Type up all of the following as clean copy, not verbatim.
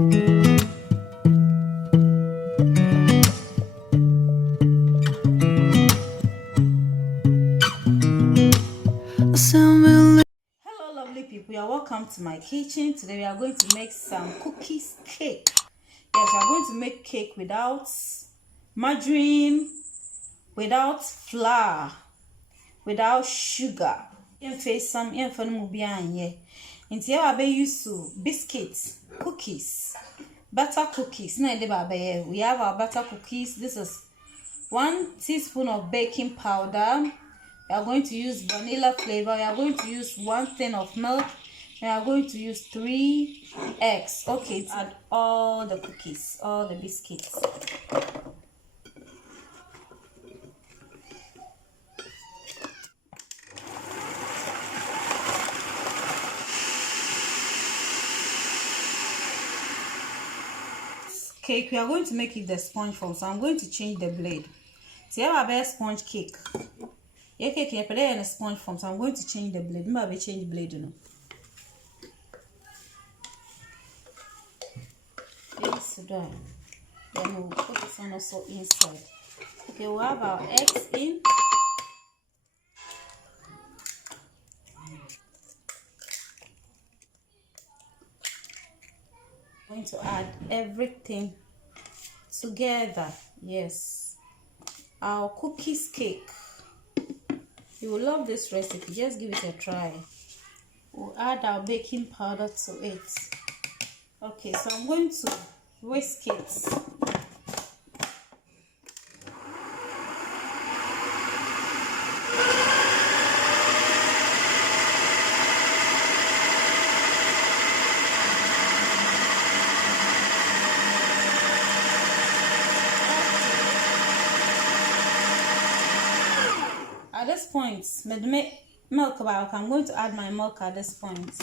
Hello lovely people, you are welcome to my kitchen. Today we are going to make some cookies cake. Yes, we are going to make cake without margarine, without flour, without sugar. Face some will be on here. And here I use biscuits, cookies, butter cookies. We have our butter cookies. This is 1 teaspoon of baking powder. We are going to use vanilla flavor. We are going to use 1 tin of milk. We are going to use 3 eggs. Okay, add all the cookies, all the biscuits. Cake, we are going to make it the sponge form, so I'm going to change the blade. So you have a sponge cake. Yeah, cake here, but in a sponge form, so I'm going to change the blade. Maybe change the blade, you know. Yes, done. Then we'll put this one also inside. Okay, we'll have our eggs in. Going to add everything together. Yes, our cookies cake. You will love this recipe. Just give it a try. We'll add our baking powder to it. Okay, so I'm going to whisk it. At this point, milk about. I'm going to add my milk at this point.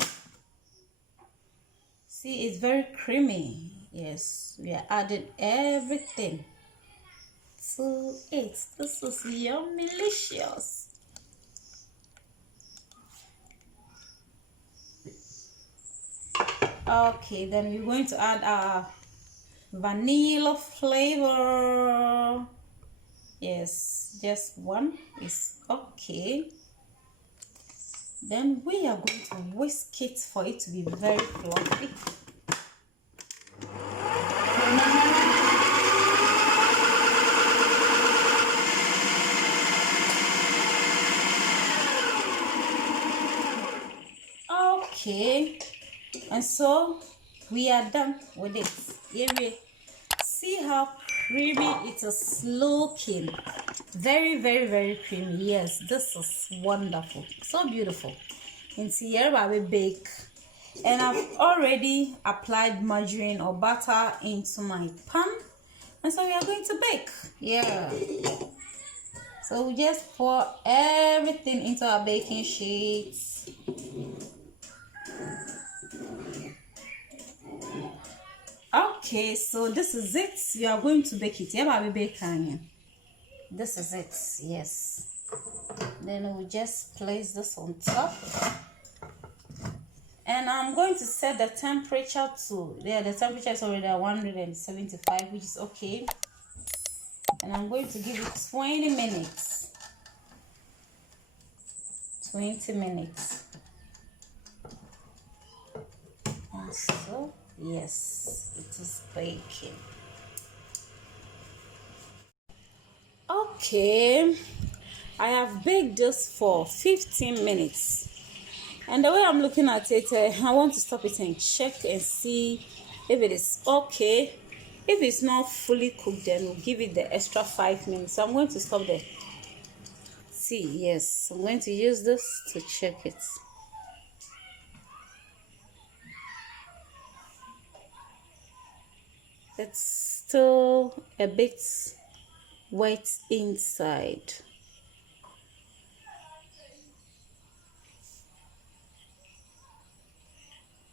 See, it's very creamy. Yes, we are adding everything to it. This is yummy, delicious. Okay, then we're going to add our vanilla flavor. Yes, just 1 is okay. Then we are going to whisk it for it to be very fluffy. Okay, and so we are done with it. Here we see how creamy it is looking. Very, very, very creamy. Yes, this is wonderful. So beautiful. And see here I will bake. And I've already applied margarine or butter into my pan. And so we are going to bake. Yeah. So we just pour everything into our baking sheets. Okay, so this is it. We are going to bake it. Yeah, we bake onion. This is it. Yes. Then we'll just place this on top. And I'm going to set the temperature to, the temperature is already at 175, which is okay. And I'm going to give it 20 minutes. 20 minutes. And so, yes, it is baking. Okay, I have baked this for 15 minutes. And the way I'm looking at it, I want to stop it and check and see if it is okay. If it's not fully cooked, then we'll give it the extra 5 minutes. So I'm going to stop there. See, yes, I'm going to use this to check it. It's still a bit wet inside.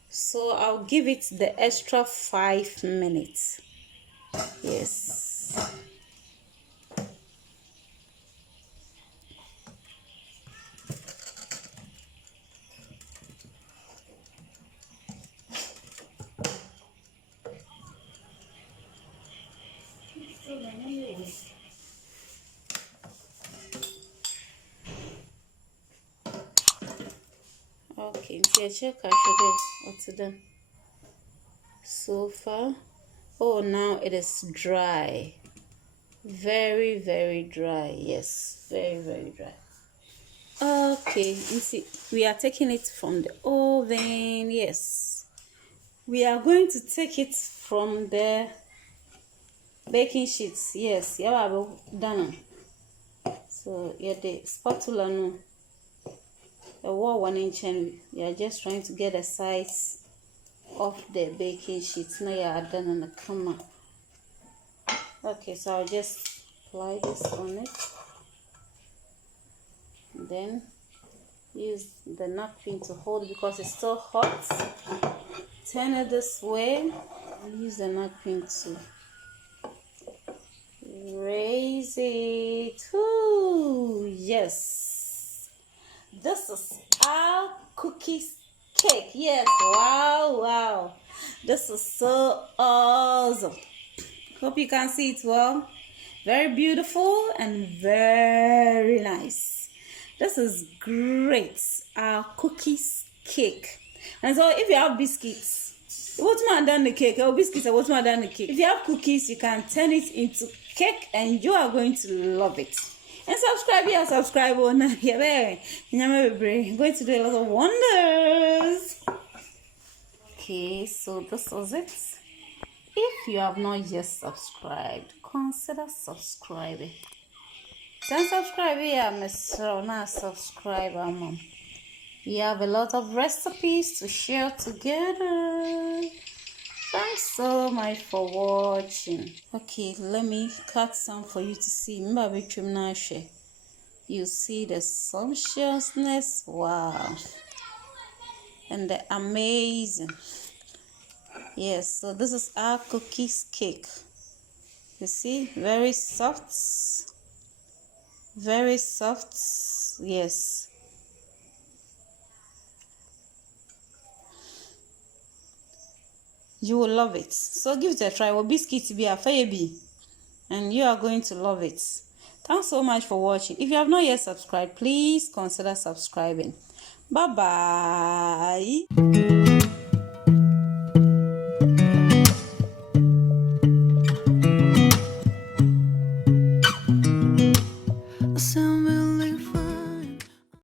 So I'll give it the extra 5 minutes. Yes. Okay, check what's it done so far. Oh, now it is dry. Very, very dry. Yes, very, very dry. Okay, you see, we are taking it from the oven. Yes, we are going to take it from the baking sheets. Yes, yeah, I've done. So yeah, the spatula no, the wall 1 inch, and we are just trying to get the size of the baking sheets. Now yeah, I've done on the camera. Okay, so I'll just apply this on it, then use the napkin to hold because it's still hot. Turn it this way, use the napkin to raise it. Ooh, yes, this is our cookies cake. Yes, wow, this is so awesome. Hope you can see it well. Very beautiful and very nice. This is great. Our cookies cake. And so if you have biscuits, what's more than the cake? Or biscuits, what's more than the cake? If you have cookies, you can turn it into cake and you are going to love it. And subscribe here, subscribe on here. I'm going to do a lot of wonders. Okay, so this is it. If you have not yet subscribed, consider subscribing. Then subscribe here, Mr. Now subscribe, Mom. We have a lot of recipes to share together. Thanks so much for watching. Okay, let me cut some for you to see. You see the sumptuousness, wow, and the amazing. Yes, so this is our cookies cake. You see, very soft, very soft. Yes, you will love it. So give it a try. Well, biscuit be a baby, and you are going to love it. Thanks so much for watching. If you have not yet subscribed, please consider subscribing. Bye bye.